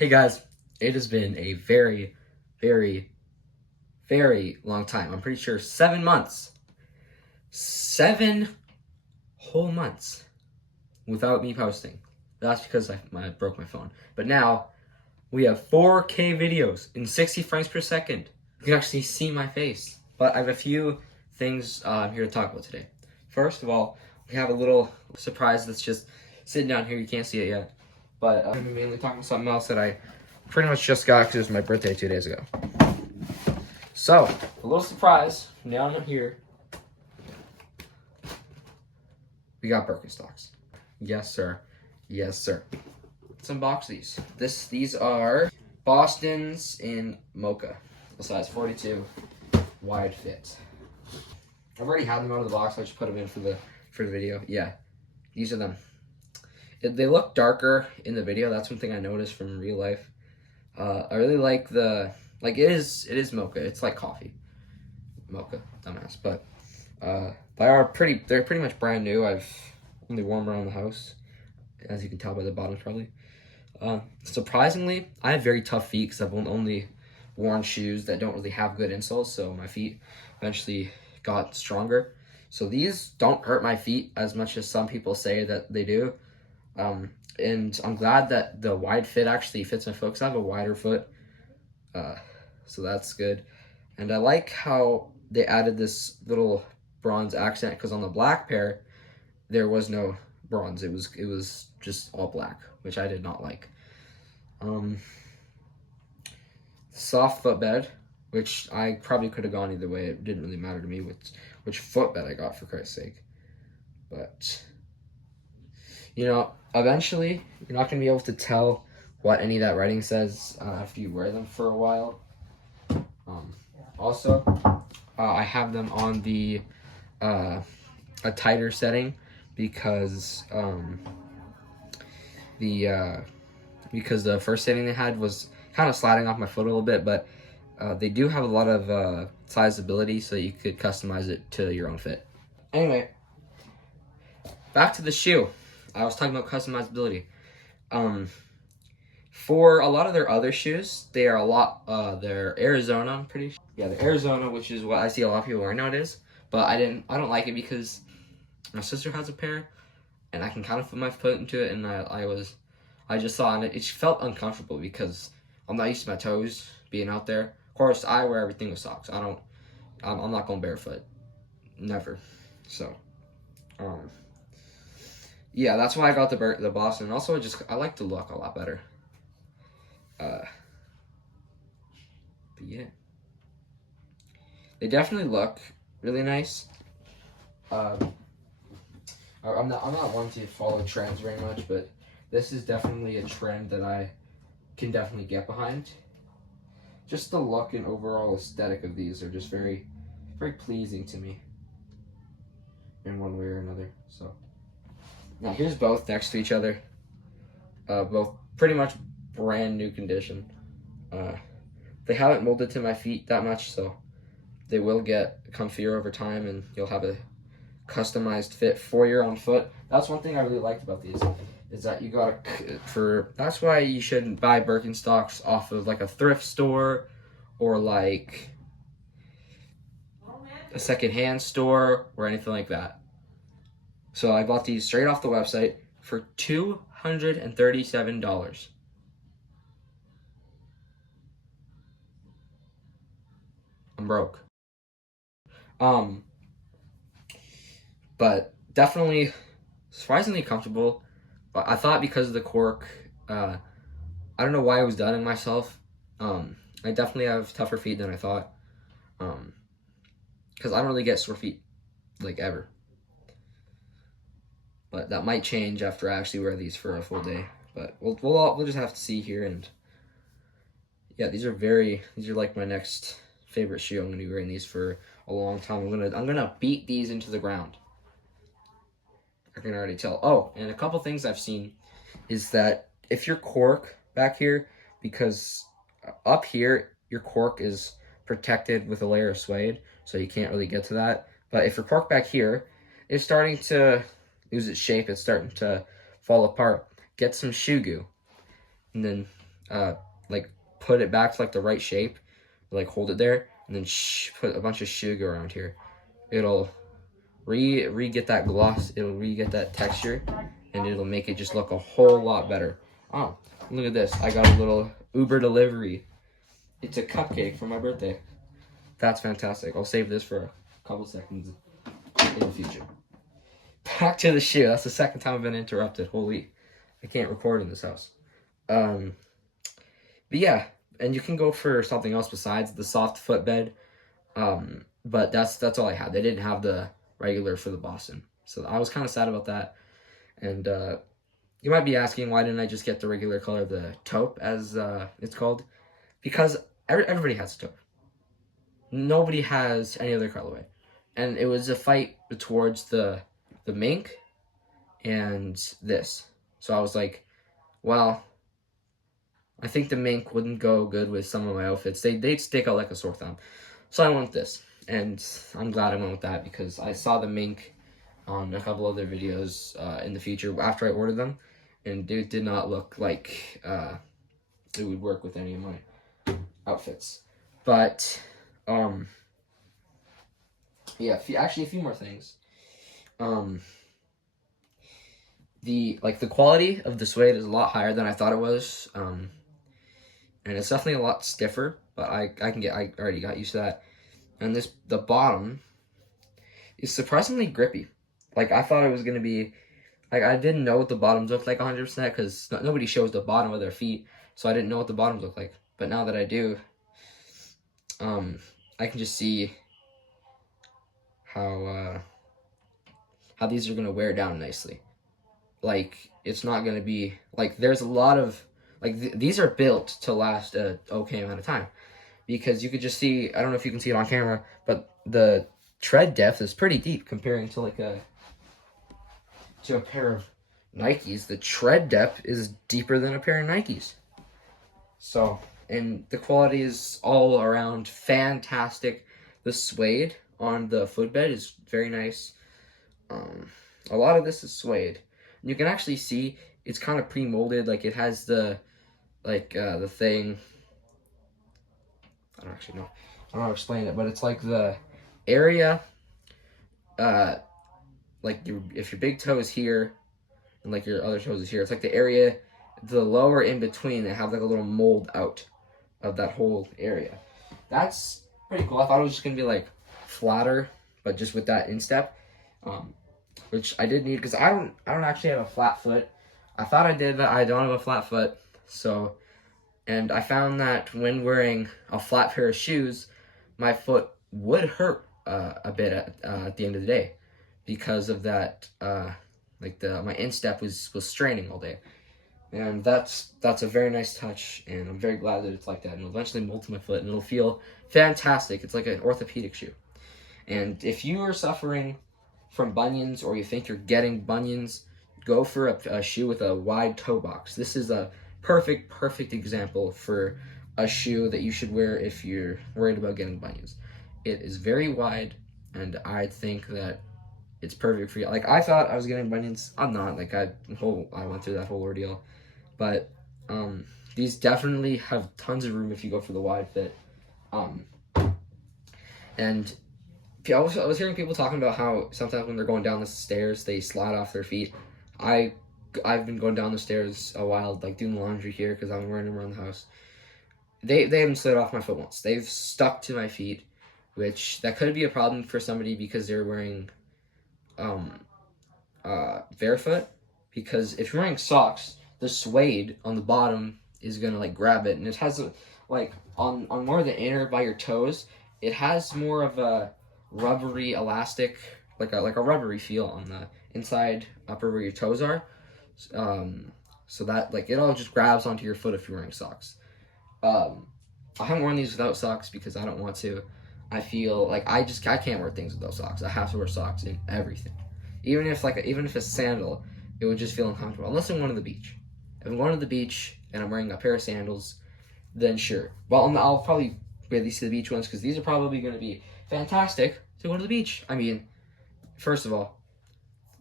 Hey guys, it has been a very, very, very long time. I'm pretty sure 7 months. 7 whole months without me posting. That's because I broke my phone. But now we have 4K videos in 60 frames per second. You can actually see my face. But I have a few things I'm here to talk about today. First of all, we have a little surprise that's just sitting down here. You can't see it yet. But I'm going to be mainly talking about something else that I pretty much just got because it was my birthday 2 days ago. So, a little surprise, now I'm here. We got Birkenstocks. Yes, sir. Yes, sir. Let's unbox these. These are Boston's in Mocha. A size 42, wide fit. I've already had them out of the box. I just put them in for the video. Yeah, these are them. They look darker in the video. That's one thing I noticed from real life. I really like it is mocha. It's like coffee. Mocha, dumbass. But they're pretty much brand new. I've only worn them around the house, as you can tell by the bottoms probably. Surprisingly, I have very tough feet because I've only worn shoes that don't really have good insoles, so my feet eventually got stronger. So these don't hurt my feet as much as some people say that they do. And I'm glad that the wide fit actually fits my foot because I have a wider foot. So that's good. And I like how they added this little bronze accent because on the black pair, there was no bronze. It was just all black, which I did not like. Soft footbed, which I probably could have gone either way. It didn't really matter to me which footbed I got, for Christ's sake. But you know, eventually you're not gonna be able to tell what any of that writing says after you wear them for a while. Also, I have them on a tighter setting because the first setting they had was kind of sliding off my foot a little bit, but they do have a lot of sizeability, so you could customize it to your own fit. Anyway, back to the shoe. I was talking about customizability. For a lot of their other shoes, they are they're Arizona, I'm pretty sure. Yeah, the Arizona, which is what I see a lot of people wearing nowadays. But I don't like it because my sister has a pair, and I can kind of put my foot into it, and I just saw, and it felt uncomfortable because I'm not used to my toes being out there. Of course, I wear everything with socks. I'm not going barefoot, never. So, yeah, that's why I got the Boston. Also, I like the look a lot better. But yeah, they definitely look really nice. I'm not one to follow trends very much, but this is definitely a trend that I can definitely get behind. Just the look and overall aesthetic of these are just very, very pleasing to me in one way or another. So now here's both next to each other. Both pretty much brand new condition. They haven't molded to my feet that much, so they will get comfier over time, and you'll have a customized fit for your own foot. That's one thing I really liked about these, is that that's why you shouldn't buy Birkenstocks off of like a thrift store or like a secondhand store or anything like that. So I bought these straight off the website for $237. I'm broke. But definitely surprisingly comfortable. But I thought because of the cork, I don't know why I was doubting myself. I definitely have tougher feet than I thought. Because I don't really get sore feet, like, ever. But that might change after I actually wear these for a full day. But we'll just have to see here. And yeah, these are like my next favorite shoe. I'm gonna be wearing these for a long time. I'm gonna beat these into the ground. I can already tell. Oh, and a couple things I've seen is that if your cork back here, because up here your cork is protected with a layer of suede, so you can't really get to that. But if your cork back here is starting to lose its shape, it's starting to fall apart, get some shoe goo, and then like put it back to like the right shape, like hold it there, and then put a bunch of sugar around here. It'll get that gloss. It'll get that texture, and it'll make it just look a whole lot better. Oh, look at this! I got a little Uber delivery. It's a cupcake for my birthday. That's fantastic. I'll save this for a couple seconds in the future. Back to the shoe. That's the second time I've been interrupted. Holy, I can't record in this house. But yeah, and you can go for something else besides the soft footbed. But that's all I had. They didn't have the regular for the Boston, so I was kind of sad about that. And you might be asking, why didn't I just get the regular color, the taupe, as it's called? Because everybody has a taupe. Nobody has any other colorway, and it was a fight towards the mink and this. So I was like, well, I think the mink wouldn't go good with some of my outfits. They'd stick out like a sore thumb. So I went with this, and I'm glad I went with that because I saw the mink on a couple other videos in the future after I ordered them, and it did not look like it would work with any of my outfits. But yeah, actually a few more things. The quality of the suede is a lot higher than I thought it was. And it's definitely a lot stiffer, but I already got used to that. And the bottom is surprisingly grippy. Like, I thought it was gonna be, like, I didn't know what the bottoms looked like 100% because nobody shows the bottom of their feet, so I didn't know what the bottoms look like. But now that I do, I can just see how these are gonna wear down nicely. Like, it's not gonna be like, there's a lot of these are built to last a okay amount of time, because you could just see, I don't know if you can see it on camera, but the tread depth is pretty deep comparing to a pair of Nikes. The tread depth is deeper than a pair of Nikes. So, and the quality is all around fantastic. The suede on the footbed is very nice. A lot of this is suede. You can actually see it's kind of pre-molded. Like, it has the the thing. I don't actually know. I don't know how to explain it, but it's like the area. If your big toe is here, and like your other toes is here, it's like the area, the lower in between. They have like a little mold out of that whole area. That's pretty cool. I thought it was just gonna be like flatter, but just with that instep, which I did need because I don't actually have a flat foot. I thought I did, but I don't have a flat foot. So, and I found that when wearing a flat pair of shoes, my foot would hurt a bit at the end of the day, because of that. My instep was straining all day, and that's a very nice touch, and I'm very glad that it's like that. And it'll eventually mold to my foot, and it'll feel fantastic. It's like an orthopedic shoe. And if you are suffering from bunions, or you think you're getting bunions, go for a shoe with a wide toe box. This is a perfect example for a shoe that you should wear if you're worried about getting bunions. It is very wide, and I think that it's perfect for you. Like, I thought I was getting bunions. I'm not. Like, I went through that whole ordeal. But these definitely have tons of room if you go for the wide fit. And I was hearing people talking about how sometimes when they're going down the stairs, they slide off their feet. I've been going down the stairs a while, like doing laundry here, because I'm wearing them around the house. They haven't slid off my foot once. They've stuck to my feet, which that could be a problem for somebody because they're wearing barefoot. Because if you're wearing socks, the suede on the bottom is gonna like grab it, and it has on more of the inner by your toes, it has more of a rubbery elastic, like a rubbery feel on the inside upper where your toes are. So that it all just grabs onto your foot if you're wearing socks. I haven't worn these without socks because I don't want to. I feel like I can't wear things without socks. I have to wear socks in everything. Even if it's a sandal, it would just feel uncomfortable. Unless I'm going to the beach. If I'm going to the beach and I'm wearing a pair of sandals, then sure. Well, I'll probably wear these to the beach ones because these are probably going to be fantastic to go to the beach. I mean, first of all,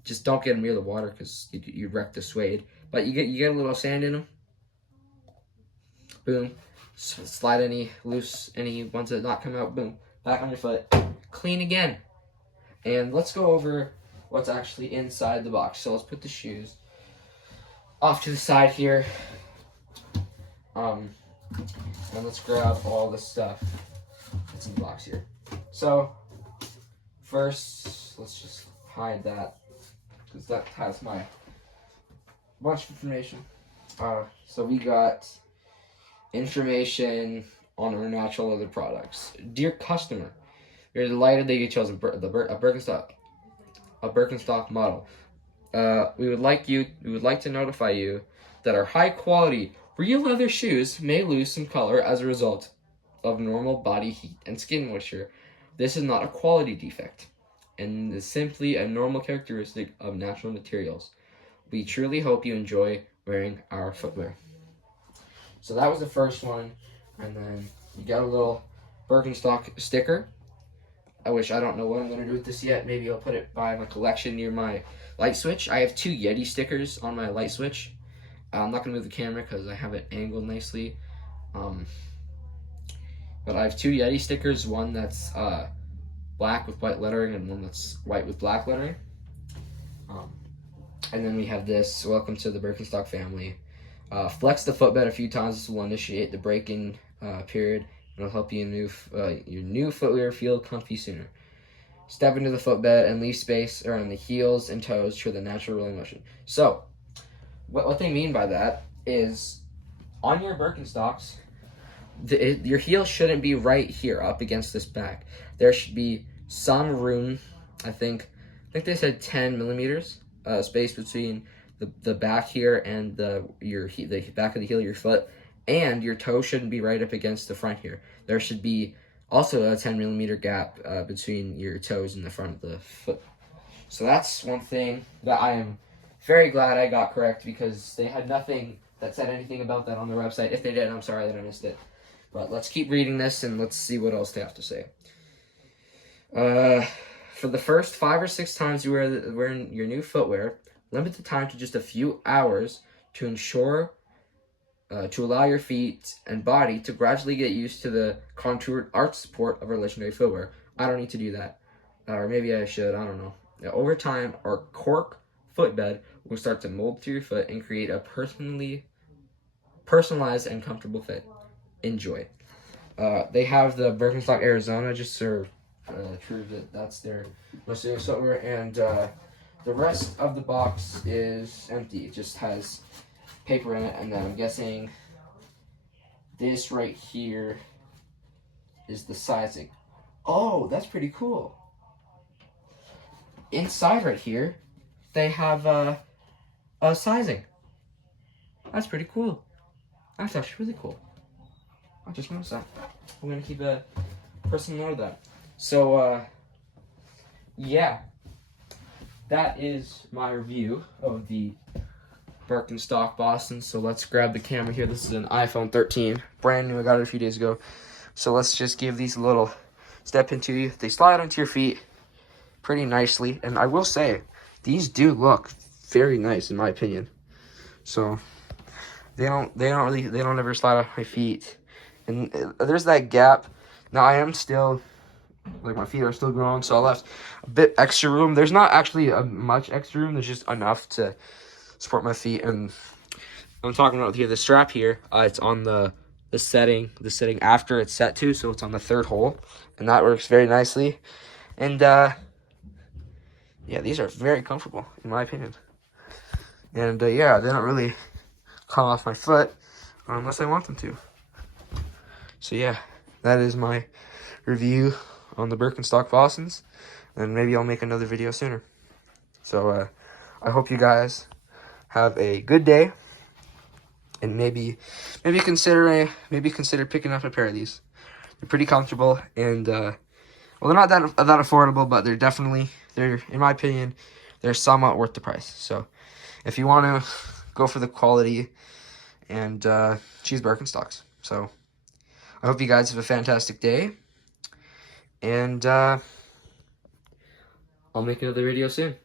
just don't get them near the water because you wreck the suede. But you get a little sand in them. boom. Slide any ones that not come out, boom. Back on your foot. Clean again. And let's go over what's actually inside the box. So let's put the shoes off to the side here. And let's grab all the stuff that's in the box here. So first, let's just hide that, because that has my bunch of information. So we got information on our natural leather products. Dear customer, we are delighted that you chose a Birkenstock model. We would like to notify you that our high quality real leather shoes may lose some color as a result of normal body heat and skin moisture. This is not a quality defect, and is simply a normal characteristic of natural materials. We truly hope you enjoy wearing our footwear. So that was the first one, and then you got a little Birkenstock sticker. I don't know what I'm going to do with this yet. Maybe I'll put it by my collection near my light switch. I have 2 Yeti stickers on my light switch. I'm not going to move the camera because I have it angled nicely. But I have 2 Yeti stickers, one that's black with white lettering and one that's white with black lettering. And then we have this, welcome to the Birkenstock family. Flex the footbed a few times. This will initiate the break-in period. It'll help your new footwear feel comfy sooner. Step into the footbed and leave space around the heels and toes for the natural rolling motion. So, what they mean by that is, on your Birkenstocks, your heel shouldn't be right here up against this back. There should be some room. I think they said 10 millimeters space between the back here and the back of the heel of your foot, and your toe shouldn't be right up against the front here. There should be also a 10 millimeter gap between your toes and the front of the foot. So that's one thing that I am very glad I got correct, because they had nothing that said anything about that on their website. If they did, I'm sorry that I missed it. But let's keep reading this and let's see what else they have to say. For the first 5 or 6 times you wearing your new footwear, limit the time to just a few hours to allow your feet and body to gradually get used to the contoured arch support of our legendary footwear. I don't need to do that. Or maybe I should, I don't know. Now, over time, our cork footbed will start to mold through your foot and create a personalized and comfortable fit. Enjoy. They have the Birkenstock Arizona just to prove that that's their most serious footwear, and the rest of the box is empty. It just has paper in it, and then I'm guessing this right here is the sizing. Oh, that's pretty cool. Inside right here, they have a sizing. That's pretty cool. That's actually really cool. I just noticed that. I'm gonna keep a personal note of that. So, yeah, that is my review of the Birkenstock Boston. So let's grab the camera here. This is an iPhone 13, brand new. I got it a few days ago. So let's just give these a little step into you. They slide onto your feet pretty nicely, and I will say these do look very nice in my opinion. So they don't ever slide off my feet, and there's that gap. Now I am still, like, my feet are still growing, so I left a bit extra room. There's not actually much extra room. There's just enough to support my feet. And I'm talking about here, the strap here, it's on the setting after it's set to, so it's on the 3rd hole, and that works very nicely. And yeah, these are very comfortable in my opinion. And yeah, they don't really come off my foot unless I want them to. So yeah, that is my review on the Birkenstock Bostons, and maybe I'll make another video sooner. So I hope you guys have a good day, and maybe consider picking up a pair of these. They're pretty comfortable, and well, they're not that affordable, but they're in my opinion, they're somewhat worth the price. So if you want to go for the quality, and choose Birkenstocks. So I hope you guys have a fantastic day, and I'll make another video soon.